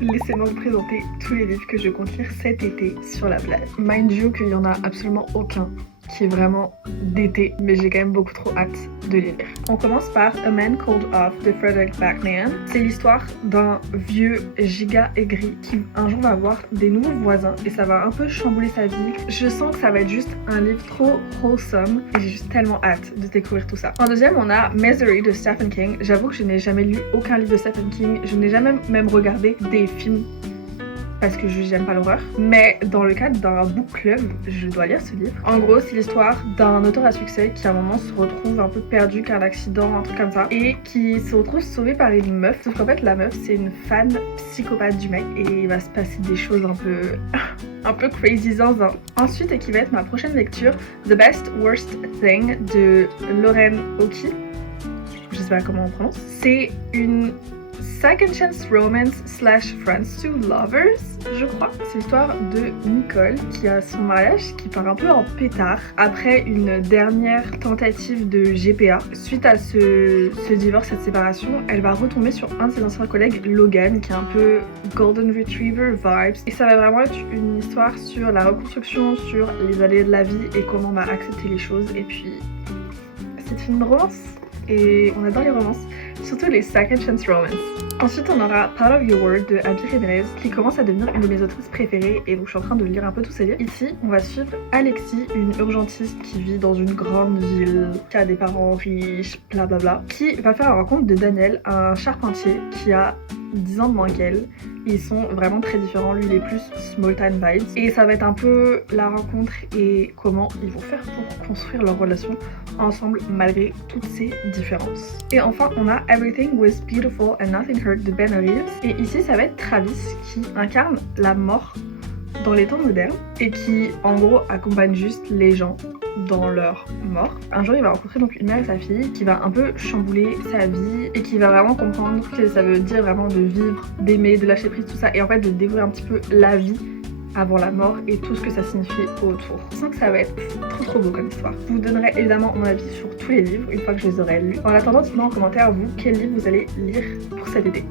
laissez-moi vous présenter tous les livres que je compte lire cet été sur la plage. Mind you qu'il y en a absolument aucun qui est vraiment d'été, mais j'ai quand même beaucoup trop hâte de les lire. On commence par A Man Called Off de Frederick Backman. C'est l'histoire d'un vieux giga aigri qui un jour va avoir des nouveaux voisins et ça va un peu chambouler sa vie. Je sens que ça va être juste un livre trop wholesome et j'ai juste tellement hâte de découvrir tout ça. En deuxième, on a Misery de Stephen King. J'avoue que je n'ai jamais lu aucun livre de Stephen King, je n'ai jamais même regardé des films parce que j'aime pas l'horreur. Mais dans le cadre d'un book club, je dois lire ce livre. En gros, c'est l'histoire d'un auteur à succès qui à un moment se retrouve un peu perdu qu'un accident, un truc comme ça, et qui se retrouve sauvé par une meuf. Sauf qu'en fait, la meuf, c'est une fan psychopathe du mec et il va se passer des choses un peu crazy zinzin. Ensuite, et qui va être ma prochaine lecture, The Best Worst Thing de Lauren Oki. Je sais pas comment on prononce. C'est une Second Chance Romance / Friends to Lovers, je crois. C'est l'histoire de Nicole qui a son mariage qui part un peu en pétard après une dernière tentative de GPA. Suite à ce divorce, cette séparation, elle va retomber sur un de ses anciens collègues, Logan, qui est un peu Golden Retriever vibes. Et ça va vraiment être une histoire sur la reconstruction, sur les aléas de la vie et comment on va accepter les choses. Et puis, c'est une romance et on adore les romances, surtout les Second Chance Romance. Ensuite, on aura Part of Your World de Abby Jimenez qui commence à devenir une de mes autrices préférées et donc je suis en train de lire un peu tous ses livres. Ici, on va suivre Alexis, une urgentiste qui vit dans une grande ville, qui a des parents riches, blablabla, qui va faire la rencontre de Daniel, un charpentier qui a 10 ans de moins qu'elle. Ils sont vraiment très différents, lui il est plus small time vibes et ça va être un peu la rencontre et comment ils vont faire pour construire leur relation ensemble malgré toutes ces différences. Et enfin on a Everything Was Beautiful and Nothing Hurt de Ben Reeves et ici ça va être Travis qui incarne la mort dans les temps modernes et qui en gros accompagne juste les gens dans leur mort. Un jour il va rencontrer donc une mère et sa fille qui va un peu chambouler sa vie et qui va vraiment comprendre ce que ça veut dire vraiment de vivre, d'aimer, de lâcher prise, tout ça et en fait de découvrir un petit peu la vie avant la mort et tout ce que ça signifie autour. Je sens que ça va être trop beau comme histoire. Je vous donnerai évidemment mon avis sur tous les livres une fois que je les aurai lus. En attendant, dites-moi en commentaire vous quel livre vous allez lire pour cet été.